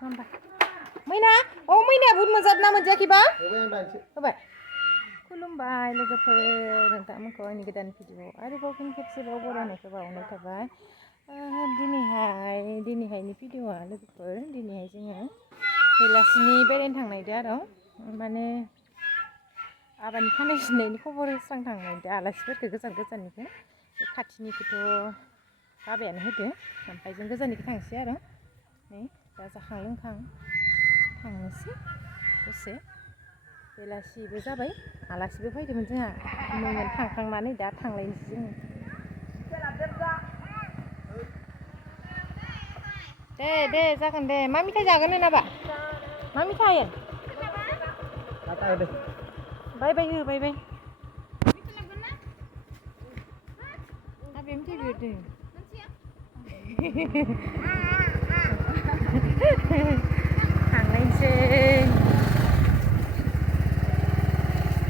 होमबा मैना मैनाया बुद मोनजादोंना मोनजायाखैबा होबाय खुलुमबाय लोगोफोर नोंथांमोनखौ आंनि गोदान भिडिअ आरोबाव फिन खेबसेबाव बरायनायखौ बावनाय थाबाय दिनैहायनि भिडिअआ लोगोफोर दिनैहाय जोङो बेलासिनि बेरायनो थांनायदो आरो माने आबादनि खानाय सिननायनि खबर स्रां थांनायदो आलासिफोरखौ गोजाननिखौ खाथिनिखौथ' बाबायानो होदो ओमफ्राय जों गोजाननिखौ थांसै आरो नै दा जाखां लोंखां थांनोसै दसे बेलासिबो जाबाय आलासिबो फैदोंमोन जोंहा मोन थांखांनानै दा थांलायनोसै जोङो दे जागोन दे मा मिथाइ जागोन होनाबा मा मिथाइ बाय आबे मिथाइ बिहरदों थांनायसै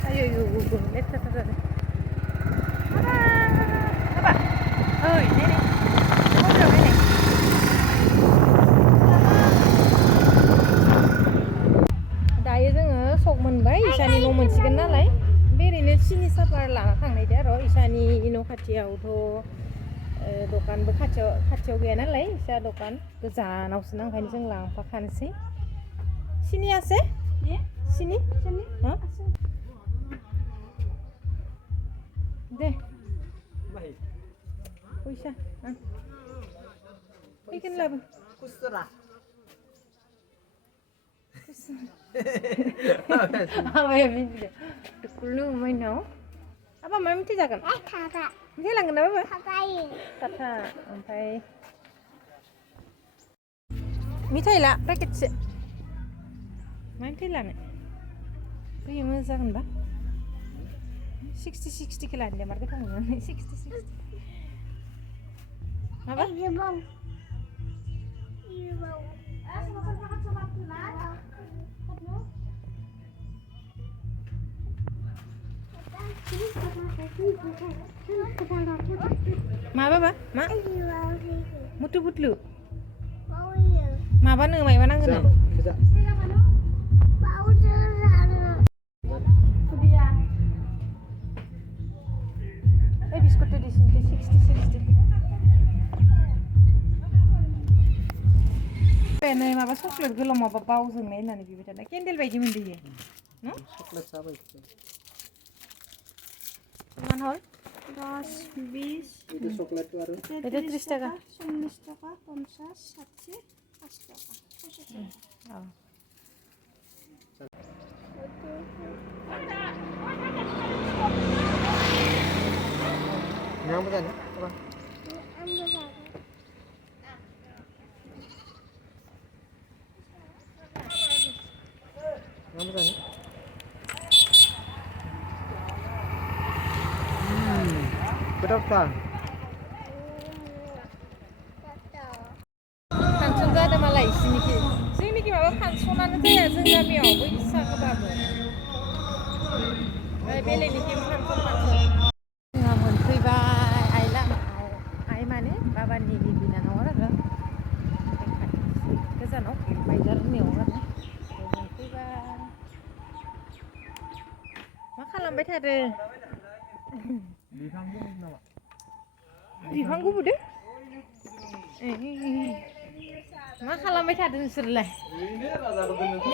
आयौ लेथ्राथार जादों हाबा ओइ दायो जोङो सक मोनबाय इसानि न' मोनसिगोन नालाय बे ओरैनो सिनि सापात लाना थांनायदो आरो इसानि न' खाथियावथ' दखानबो खाथियाव गैया नालाय इसा दखान गोजानावसो ओंखायनो जों लांफाखानोसै सिनि আছে सिनि दे फैसा फैगोन लाबो Abang video. Dulu main no. Apa main mesti jaga? Kakak. Mesti langgan apa? Kakain. Kakak. Sampai. Mesti lah paket se. Main mesti lah ne. Kau yang mana jaga ba? 60 kilan dia market kamu. 60. Apa? Iya bang. Ma apa? Ma? Mutu butlu. Ma apa nih? Ma mana guna? Biskut di sini 60. Penai ma apa coklat gula ma apa bau zengnya nani bibitan. Candle baju mandi ye, no? Coklat siapa itu? Cuman hol? 10, 20. Itu coklat itu ada? Itu 30 taka. 40 taka, 50, 60, 80 taka. Oh. Yang berapa? Apa? Yang berapa? Berapa? Kantor ada malah sini apa kantoran itu ya jangan miau, bisa ke babu. Beli ni kantor. Ngamun beraihwibai, ai mana? Baba ni bina orang tu. Kesan okey, bayar ni orang. Beraihwibai. Makan lambat ada. Bifangku bude? Ma खालामबाय थादों नोंसोरलाय?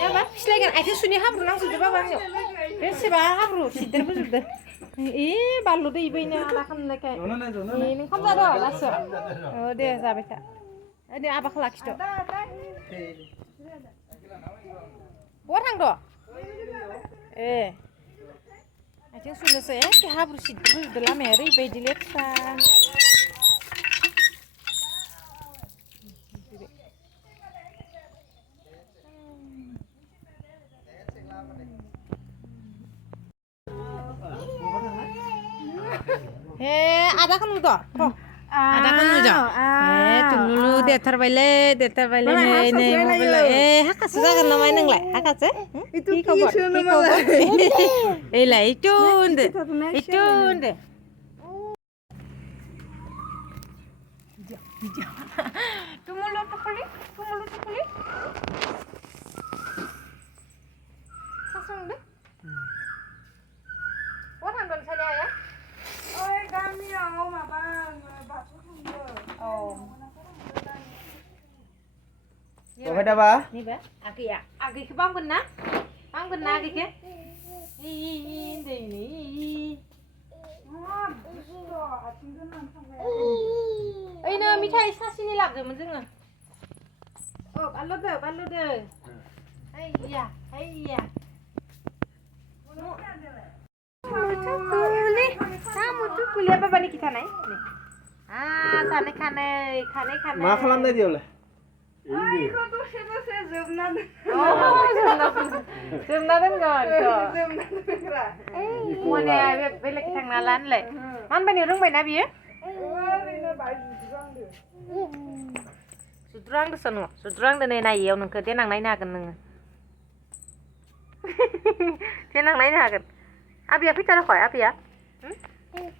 Ya bang, silakan. Ayo suni habru nang sudah bang yuk. Berseba habru, sider bersudah. Balu deh ibu ini anak lagi. Ini kamu ada lasso. Oh deh, sampai tak. Ini apa kelak itu? Buat hang do? Ayo suni saya, ke habru sider bersudah lama ya, ibu dilihat kan. Ada kan udah? Ada kan udah? Tunggu deterbaile nih mobil. Hak sudah kan namanya nenglai? Hak sih? Itu kabar. Lah itu deh. Tunggu lu tuh kali. Bapa dah ba? Ni ba? Agi ke bang kena? Bang kena agi ke? Ini ni. Ini mitai sasi ni lap je macam ni. Oh, ballo deh. Hayya. Kamu tu kuliah apa bani kita naik? Sana kane. Ma khalamda diyor le. Zumnadan kan? Mana bela kita nalan le. Man bani rung bani abi ya? Sudrang tu sanu. Sudrang tu nai ya, nung kerja nang nai nak nung. Dia nang nai nak. Abi apa cara kau abi ya?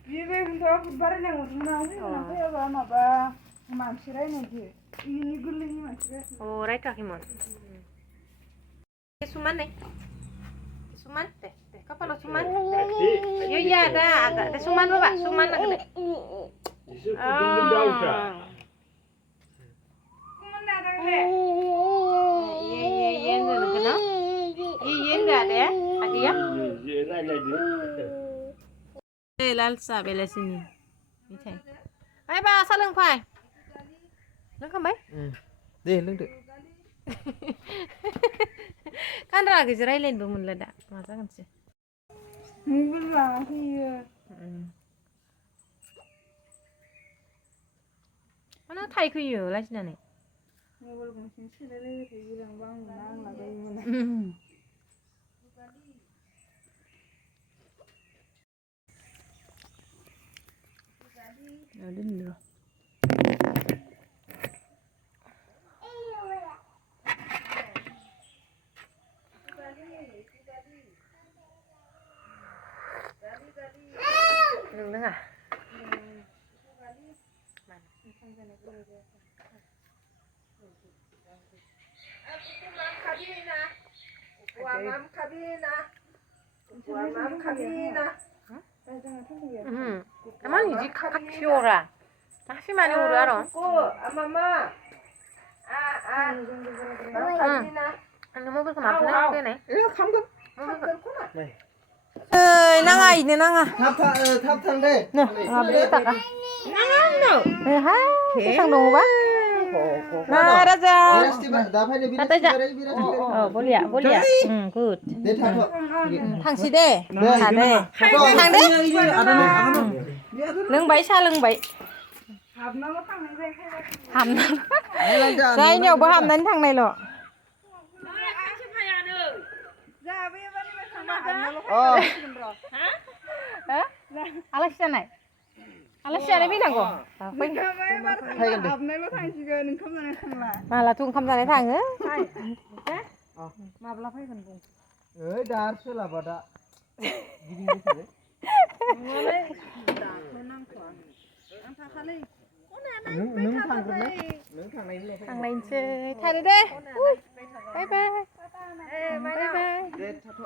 Biar untuk barang yang urusnya sih, nak ya bawa apa? Mansirnya nanti. Ini guling mansirnya. Oh, right kaki mon. Suman nih. Suman deh. Kapal suman. Yo ya ada. Deh suman bapak. Suman nak deh. Iya, nak kena. Iya enggak ada ya? Lagi ya? Lalsa Belasini. Ini. Hai ba, sao lưng phải? Lưng không mấy? Đi lưng được. Kan ra cái gì lên bụng mình là đã. Mà sao kan sih? Mungkin lah sih. Mana thay cái gì là gì này? Mungkin mungkin sih lele thì bilang bang menang lah kayak mana. Ada ni loh. Dengar ah? Emang ini kakak siora. Masih mana udah ron? Mama. Anu mobil kenapa nih? Nih. Kamu Nanga ini nanga. Thap thang đây. Nè, ngapa tak ah? Hai, sang dong ba? Nah, Raja. Kata aja. Oh, boleh ya. Good. Dia thap. Thang si deh. Ada. Thang deh. Lưng bảy xa lưng bảy. Hầm. Sai nhiều bữa hầm đến thằng này rồi. Alasnya bilang kok. Thayกันดิ Malah tung khăm ra đấy thằng á. Dar sila pada. Gini gitu deh. Nướng thằng này. Thằng này chơi. Thay đấy đi. Bye bye. Bye bye. Deh, satu.